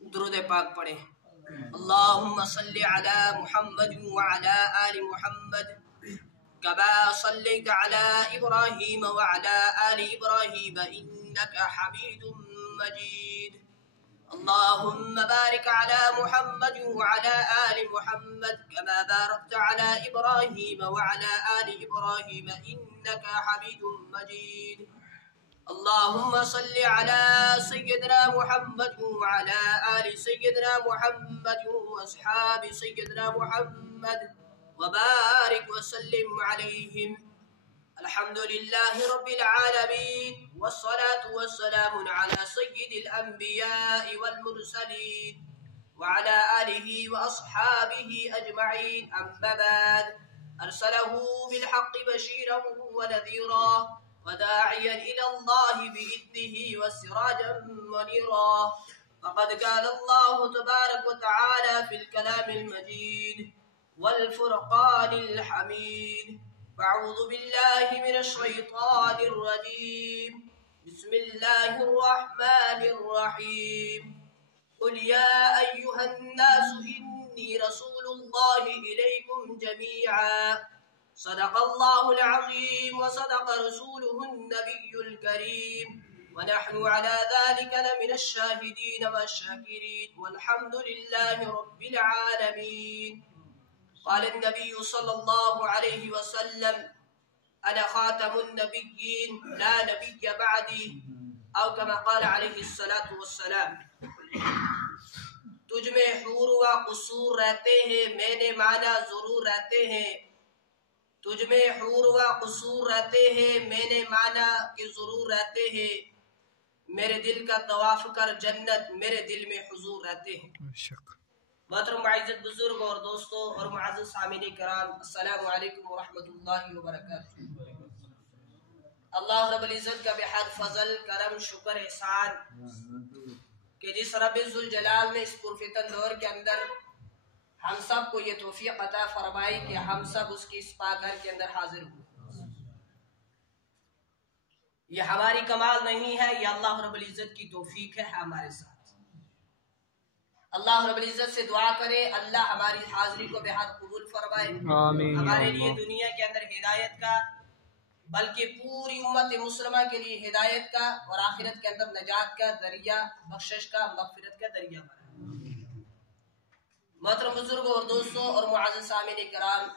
درود پاک پڑھیں۔ اللہم صلی علی محمد وعلی آل محمد کما صلیت علی ابراہیم وعلی آل ابراہیم انک حمید مجید۔ اللہم بارک علی محمد وعلی آل محمد کما بارکت علی ابراہیم وعلی آل ابراہیم انک حمید مجید۔ اللہم صلی علی سیدنا محمد وعلی آل سیدنا محمد واصحاب سیدنا محمد وبارک وسلم علیہم۔ الحمدللہ رب العالمین والصلاة والسلام علی سید الانبیاء والمرسلین وعلی آلہ واصحابہ اجمعین، اما بعد۔ ارسلہ بالحق بشیرا ونذیرا وداعيا إلى الله بإذنه وسراجا منيرا، فقد قال الله تبارك وتعالى في الكلام المجيد والفرقان الحميد، أعوذ بالله من الشيطان الرجيم، بسم الله الرحمن الرحيم، قل يا أيها الناس إني رسول الله إليكم جميعا، صدق الله العظيم وصدق رسوله النبي الكريم، ونحن على ذلك لمن الشاهدين والشاكرين، والحمد لله رب العالمين۔ قال النبي صلى الله عليه وسلم أنا خاتم النبيين لا نبي بعدي، أو كما قال عليه الصلاة والسلام۔ تجھ میں حور و قصور رہتے ہیں، میں نے مانا ضرور رہتے ہیں۔ تجھ میں حور و قصور رہتے ہیں، میں نے مانا کہ ضرور رہتے ہیں۔ میرے دل کا طواف کر جنت، میرے دل میں حضور رہتے ہیں۔ محترم معزز بزرگ اور دوستوں اور معزز سامعین کرام، السلام علیکم ورحمۃ اللہ وبرکاتہ۔ اللہ رب العزت کا بحد فضل، کرم، شکر، احسان کہ جس رب ذوالجلال نے اس پرفتن دور کے اندر ہم سب کو یہ توفیق عطا فرمائی کہ ہم سب اس کی اس پاک گھر کے اندر حاضر ہوئے۔ یہ ہماری کمال نہیں ہے، یہ اللہ رب العزت کی توفیق ہے ہمارے ساتھ۔ اللہ رب العزت سے دعا کرے اللہ ہماری حاضری کو بہت قبول فرمائے، ہمارے لیے دنیا کے اندر ہدایت کا، بلکہ پوری امت مسلمہ کے لیے ہدایت کا اور آخرت کے اندر نجات کا ذریعہ، بخشش کا، مغفرت کا ذریعہ بنائے۔ محترم بزرگوں اور دوستوں اور معزز سامعین کرام،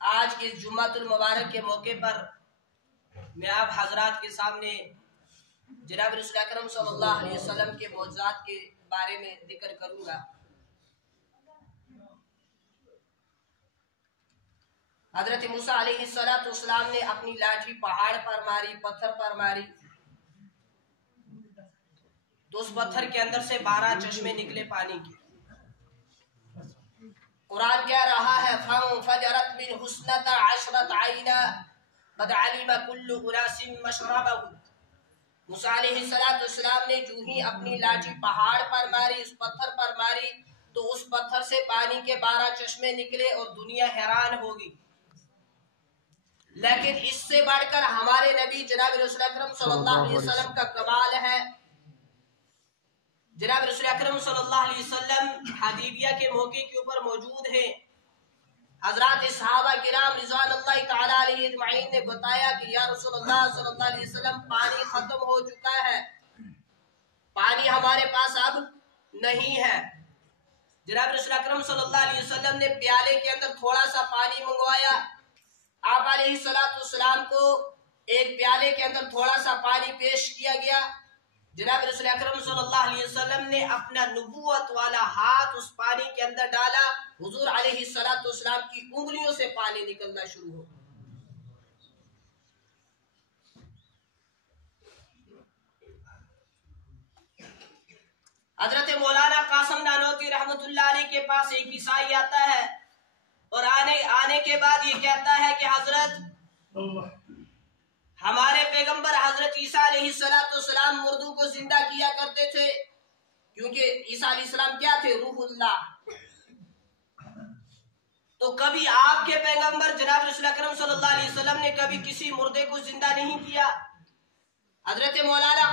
آج کے جمعۃ المبارک کے موقع پر میں آپ حضرات کے سامنے جناب رسول اکرم صلی اللہ علیہ وسلم کے معجزات کے بارے میں ذکر کروں گا۔ حضرت موسیٰ علیہ السلام نے اپنی لاٹھی پہاڑ پر ماری، پتھر پر ماری تو اس پتھر کے اندر سے 12 چشمے نکلے پانی کے۔ قرآن کہہ رہا ہے فَانْفَجَرَتْ مِنْهُ اثْنَتَا عَشْرَةَ عَيْنًا قَدْ عَلِمَ كُلُّ أُنَاسٍ مَشْرَبَهُمْ۔ موسیٰ علیہ السلام نے جو ہی اپنی لاٹھی پہاڑ پر ماری، اس پتھر پر ماری تو اس پتھر سے پانی کے 12 چشمے نکلے اور دنیا حیران ہوگی۔ لیکن اس سے بڑھ کر ہمارے نبی جناب رسول اکرم صلی اللہ علیہ وسلم کا کمال ہے۔ جناب رسول اکرم صلی اللہ علیہ وسلم حدیبیہ کے موقع کے اوپر موجود ہیں۔ حضرات صحابہ کرام رضوان اللہ تعالی علیہ اجمعین نے بتایا کہ یا رسول اللہ صلی اللہ علیہ وسلم پانی ختم ہو چکا ہے، پانی ہمارے پاس اب نہیں ہے۔ جناب رسول اکرم صلی اللہ علیہ وسلم نے پیالے کے اندر تھوڑا سا پانی منگوایا، آپ علیہ السلام کو ایک پیالے کے اندر تھوڑا سا پانی پیش کیا گیا۔ جناب رسول اکرم صلی اللہ علیہ وسلم نے اپنا نبوت والا ہاتھ اس پانی کے اندر ڈالا، حضور علیہ السلام کی انگلیوں سے پانی نکلنا شروع ہو۔ حضرت مولانا قاسم نانوتوی رحمت اللہ علیہ کے پاس ایک عیسائی آتا ہے اور آنے کے بعد یہ کہتا ہے کہ حضرت ہمارے پیغمبر حضرت عیسیٰ علیہ السلام مردوں کو زندہ کیا کرتے تھے، کیونکہ عیسیٰ علیہ السلام کیا تھے؟ روح اللہ۔ تو کبھی آپ کے پیغمبر جناب رسول اکرم صلی اللہ علیہ وسلم نے کبھی کسی مردے کو زندہ نہیں کیا؟ حضرت مولانا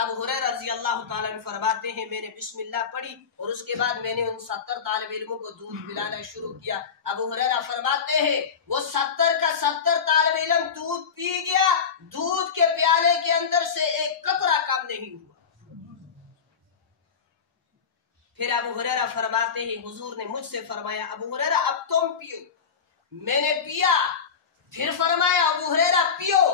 ابو ہریرہ رضی اللہ تعالیٰ عنہ فرماتے ہیں میں نے بسم اللہ پڑھی اور اس کے بعد میں نے ان 70 طالب علموں کو دودھ پلانا شروع کیا. ابو ہریرہ فرماتے ہیں وہ 70 کا 70 طالب علم دودھ پی گیا, دودھ کے پیالے کے اندر سے ایک قطرہ کم نہیں ہوا. پھر ابو ہریرہ فرماتے ہیں حضور نے مجھ سے فرمایا ابو ہریرہ اب تم پیو. میں نے پیا. پھر فرمایا ابو ہریرہ پیو.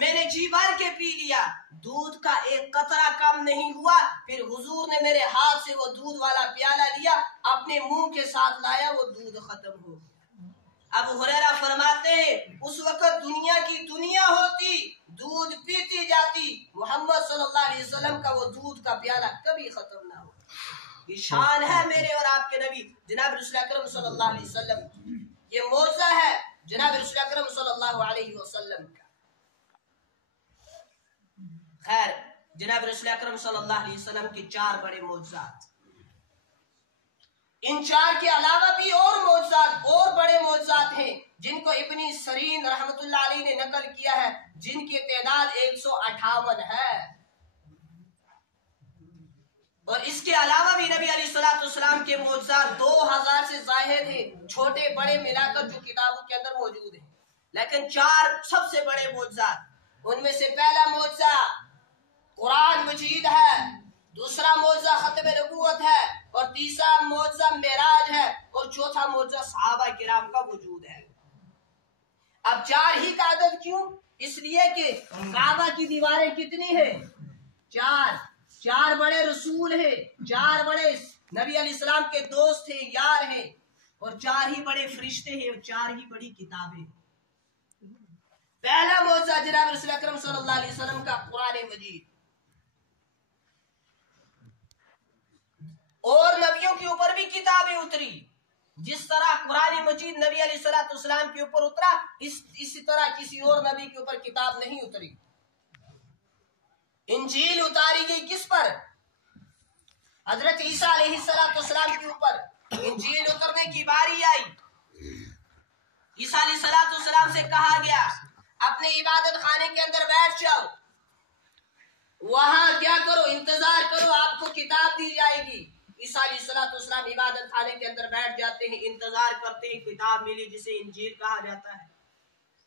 میں نے جی بھر کے پی لیا, دودھ کا ایک قطرہ کم نہیں ہوا. پھر حضور نے میرے ہاتھ سے وہ دودھ والا پیالہ لیا, اپنے منہ کے ساتھ لایا, وہ دودھ ختم ہو گیا. ابو ہریرہ فرماتے ہیں اس وقت دنیا کی دنیا ہوتی, دودھ پیتی جاتی, محمد صلی اللہ علیہ وسلم کا وہ دودھ کا پیالہ کبھی ختم نہ ہو. یہ شان ہے میرے اور آپ کے نبی جناب رسول اکرم صلی اللہ علیہ وسلم, یہ معجزہ ہے جناب رسول اکرم صلی اللہ علیہ وسلم کا. خیر, جناب رسول اکرم صلی اللہ علیہ وسلم کے 4 بڑے معجزات, ان 4 کے علاوہ بھی اور معجزات اور بڑے معجزات ہیں جن کو ابن سیرین رحمت اللہ علیہ نے نقل کیا ہے, جن کی تعداد 158 ہے. اور اس کے علاوہ بھی نبی علیہ الصلوۃ والسلام کے معجزات 2000 سے زائد ہیں, چھوٹے بڑے ملا کر جو کتابوں کے اندر موجود ہیں. لیکن 4 سب سے بڑے معجزات, ان میں سے پہلا معجزہ قرآن مجید ہے, دوسرا معجزہ ختم نبوت ہے, اور تیسرا معجزہ معراج ہے, اور چوتھا معجزہ صحابہ کرام کا وجود ہے. اب 4 ہی کا عدد کیوں؟ اس لیے کہ کعبہ کی دیواریں کتنی ہیں؟ 4 بڑے رسول ہیں, 4 بڑے نبی علیہ السلام کے دوست ہیں, یار ہیں, اور 4 ہی بڑے فرشتے ہیں, اور 4 ہی بڑی کتابیں. پہلا معجزہ جناب رسول اکرم صلی اللہ علیہ وسلم کا قرآن مجید, اور نبیوں کے اوپر بھی کتابیں اتری. جس طرح قرآن مجید نبی علیہ الصلوۃ والسلام کے اوپر اترا, اسی طرح کسی اور نبی کے اوپر کتاب نہیں اتری. انجیل اتاری گئی کس پر؟ حضرت عیسیٰ علیہ السلام کے اوپر انجیل اترنے کی باری آئی. عیسیٰ علیہ السلام سے کہا گیا اپنے عبادت خانے کے اندر بیٹھ جاؤ, وہاں کیا کرو, انتظار کرو, آپ کو کتاب دی جائے گی. عیسیٰ علیہ السلام عبادت خانے کے اندر بیٹھ جاتے ہیں, انتظار کرتے ہیں, کتاب ملی جسے انجیل کہا جاتا ہے.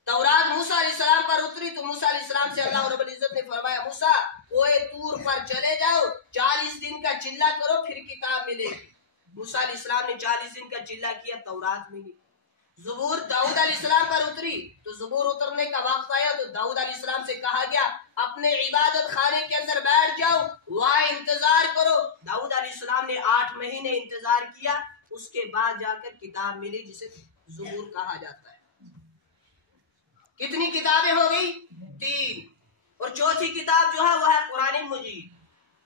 تورات موسیٰ علیہ السلام پر اتری تو موسیٰ علیہ السلام سے اللہ رب العزت نے فرمایا موسیٰ کوہ طور پر چلے جاؤ, 40 دن کا چلہ کرو, پھر کتاب ملے گی. موسیٰ علیہ السلام نے 40 دن کا چلہ کیا, تورات ملی. زبور داؤد علیہ السلام پر اتری تو زبور اترنے کا وقت آیا تو داؤد علیہ السلام سے کہا گیا اپنے عبادت خانے کے اندر بیٹھ جاؤ, وہاں انتظار کرو. داؤد علیہ السلام نے 8 مہینے انتظار کیا, اس کے بعد جا کر کتاب ملی جسے زبور کہا جاتا ہے. کتنی کتابیں ہو گئی؟ 3. اور چوتھی کتاب جو ہے وہ ہے قرآن مجید.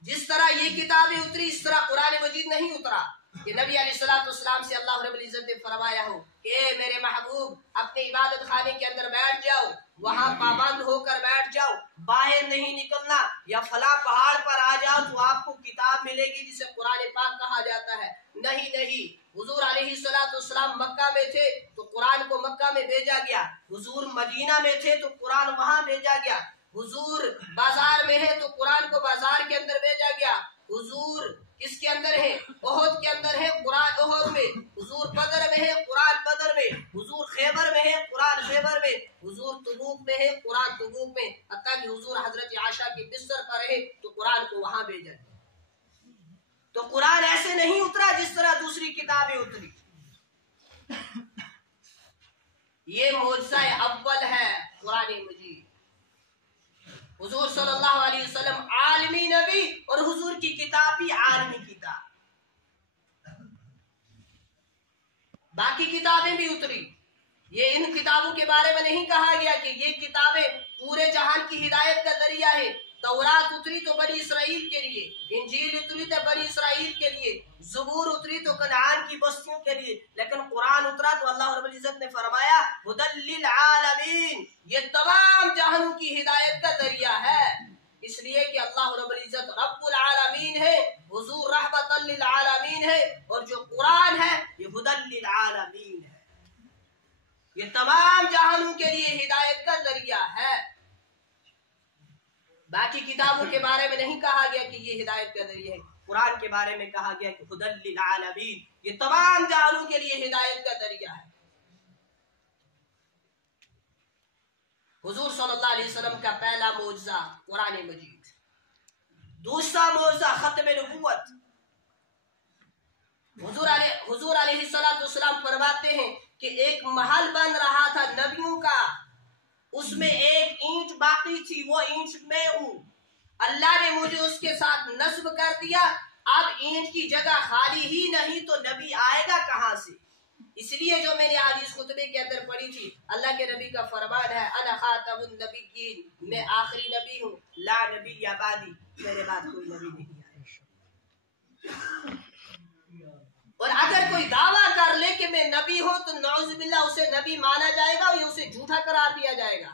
جس طرح یہ کتابیں اتری اس طرح قرآن مجید نہیں اترا کہ نبی علیہ السلام سے اللہ رب العزت نے فرمایا ہو کہ اے میرے محبوب اپنے عبادت خانے کے اندر بیٹھ جاؤ, وہاں پابند ہو کر بیٹھ جاؤ, باہر نہیں نکلنا, یا فلاں پہاڑ پر آ جاؤ تو آپ کو کتاب ملے گی جسے قرآن پاک کہا جاتا ہے. نہیں, حضور علیہ السلام مکہ میں تھے تو قرآن کو مکہ میں بھیجا گیا, حضور مدینہ میں تھے تو قرآن وہاں بھیجا گیا, حضور بازار میں ہے تو قرآن کو بازار کے اندر بھیجا گیا, حضور کس کے اندر ہے؟ احد کے اندر ہے, قرآن احد میں, حضور بدر میں ہے, قرآن بدر میں, حضور خیبر میں ہے, قرآن خیبر میں, حضور تبوک میں ہے, قرآن تبوک میں, حتیٰ کہ حضور حضرت عائشہ کی بستر پر رہے تو قرآن کو وہاں بھیجا گیا. تو قرآن ایسے نہیں اترا جس طرح دوسری کتابیں اتری. یہ معجزہ اول ہے قرآن مجید. حضور صلی اللہ علیہ وسلم عالمی نبی اور حضور کی کتاب بھی عالمی کتاب. باقی کتابیں بھی اتری, یہ ان کتابوں کے بارے میں نہیں کہا گیا کہ یہ کتابیں پورے جہان کی ہدایت کا ذریعہ ہے. تورات اتری تو بنی اسرائیل کے لیے, انجیل اتری تو بنی اسرائیل کے لیے, زبور اتری تو کنعان کی بستیوں کے لیے, لیکن قرآن اترا تو اللہ رب العزت نے فرمایا ہدی للعالمین, یہ تمام جہانوں کی ہدایت کا ذریعہ ہے. اس لیے کہ اللہ رب العزت رب العالمین ہے, حضور رحمت للعالمین ہے, اور جو قرآن ہے یہ ہدی للعالمین ہے, یہ تمام جہانوں کے لیے ہدایت کا ذریعہ ہے. باقی کتابوں کے بارے میں نہیں کہا گیا کہ یہ ہدایت کا ذریعہ ہے. قرآن کے بارے میں کہا گیا کہ ہدی للعالمین، یہ تمام جہانوں کے لیے ہدایت کا ذریعہ ہے. حضور صلی اللہ علیہ وسلم کا پہلا معجزہ قرآن مجید، دوسرا معجزہ ختم نبوت. حضور علیہ السلام فرماتے ہیں کہ ایک محل بن رہا تھا نبیوں کا، اس میں ایک اینٹ باقی تھی، وہ اینٹ میں ہوں. اللہ نے مجھے اس کے ساتھ نصب کر دیا. اب اینٹ کی جگہ خالی ہی نہیں تو نبی آئے گا کہاں سے؟ اس لیے جو میں نے حدیث خطبے کے اندر پڑھی تھی، اللہ کے نبی کا فرمان ہے انا خاتم النبیین، میں آخری نبی ہوں، لا نبی یا بعدی، میرے بعد کوئی نبی نہیں آئے. اور اگر کوئی دعویٰ کر لے کہ میں نبی ہوں تو نعوذ باللہ اسے نبی مانا جائے گا اور اسے جھوٹا قرار دیا جائے گا.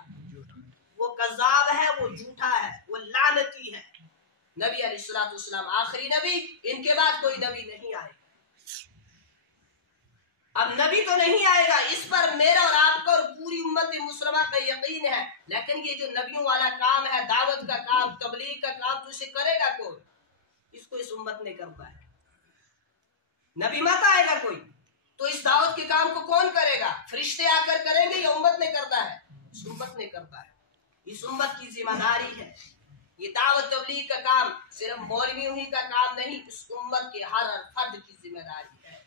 وہ کذاب ہے، وہ جھوٹا ہے، وہ لعنتی ہے. نبی علیہ السلام آخری نبی، ان کے بعد کوئی نبی نہیں آئے گا. اب نبی تو نہیں آئے گا، اس پر میرا اور آپ کا اور پوری امت مسلمہ کا یقین ہے. لیکن یہ جو نبیوں والا کام ہے، دعوت کا کام، تبلیغ کا کام، تو اسے کرے گا کون؟ اس کو اس امت نے کرنا ہے. نبی مت آئے گا کوئی تو اس دعوت کے کام کو کون کرے گا؟ فرشتے آ کر کریں گے یا امت نے کرتا ہے؟ اس امت نے کرتا ہے. اس امت کی ذمہ داری ہے. یہ دعوت تبلیغ کا کام صرف مولویوں ہی کا کام نہیں، اس امت کے ہر فرد کی ذمہ داری ہے.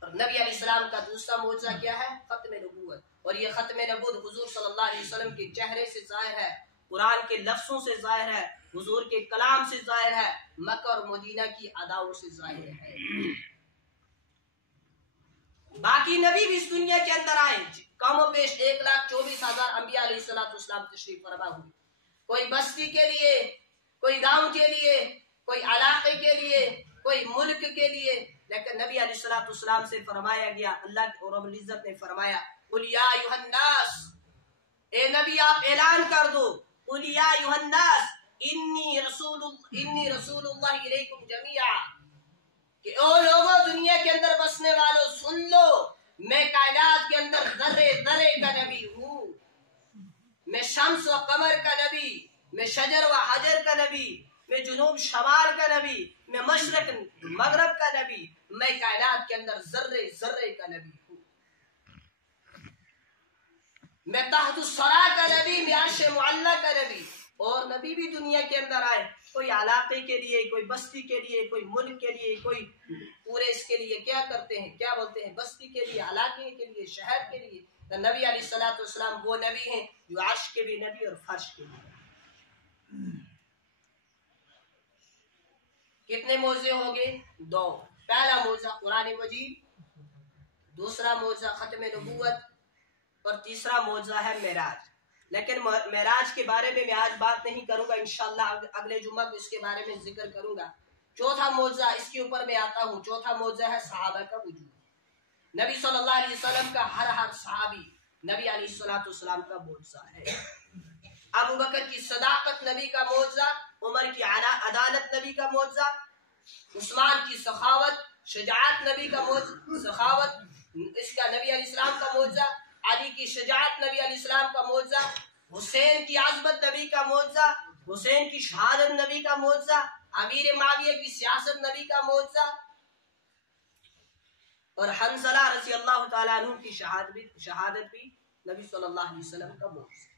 اور نبی علیہ السلام کا دوسرا معجزہ کیا ہے؟ ختم نبوت. اور یہ ختم نبوت حضور صلی اللہ علیہ وسلم کے چہرے سے ظاہر ہے، قرآن کے لفظوں سے ظاہر ہے، حضور کے کلام سے ظاہر ہے، مکہ اور مدینہ کی اداؤں سے ظاہر ہے. باقی نبی بھی اس دنیا کے اندر آئے، کم و بیش 1,24,000 انبیاء علیہ السلام تشریف فرما ہوئے. کوئی بستی کے لیے، کوئی گاؤں کے لیے، کوئی علاقے کے لیے، کوئی ملک کے لیے. لیکن نبی علیہ السلام سے فرمایا گیا، اللہ رب العزت نے فرمایا قل یا ایھا الناس، اے نبی آپ اعلان کر دو، قل یا ایھا الناس انی رسول اللہ الیکم جمیعا، کہ او لوگوں دنیا کے اندر بسنے والوں سن لو، میں کائنات کے اندر ذرے ذرے کا نبی ہوں. میں شمس و قمر کا نبی، میں شجر و حجر کا نبی، میں جنوب شمال کا نبی، میں مشرق مغرب کا نبی، میں کائنات کے اندر ذرے ذرے کا نبی ہوں. میں تحت الثری کا نبی، میں عرش معلی کا نبی. اور نبی بھی دنیا کے اندر آئے، کوئی علاقے کے لیے، کوئی بستی کے لیے، کوئی ملک کے لیے، کوئی پورے اس کے لیے کیا کرتے ہیں، کیا بولتے ہیں، بستی کے لیے، علاقے کے لیے، شہر کے لیے. تو نبی علیہ السلام وہ نبی ہیں جو عرش کے بھی نبی اور فرش کے بھی. کتنے معجزے ہو گئے؟ 2. پہلا معجزہ قرآن مجید، دوسرا معجزہ ختم نبوت، اور تیسرا معجزہ ہے معراج. لیکن معراج کے بارے میں آج بات نہیں کروں گا، انشاءاللہ اگلے جمعہ کو اس کے بارے میں ذکر کروں گا. چوتھا معجزہ اس کے اوپر میں آتا ہوں. چوتھا معجزہ ہے صحابہ کا وجود. نبی صلی اللہ علیہ وسلم کا ہر صحابی نبی علیہ السلام کا معجزہ ہے. ابو بکر کی صداقت نبی کا معجزہ، عمر کی عدالت نبی کا معجزہ، عثمان کی سخاوت شجاعت نبی کا معجزہ، سخاوت اس کا نبی علیہ السلام کا معجزہ، علی کی شجاعت نبی علیہ السلام کا معجزہ، حسین کی عظمت نبی کا معجزہ، حسین کی شہادت نبی کا معجزہ، امیر معاویہ کی سیاست نبی کا معجزہ، اور حنظلہ رضی اللہ تعالیٰ عنہ کی شہادت بھی نبی صلی اللہ علیہ وسلم کا معجزہ.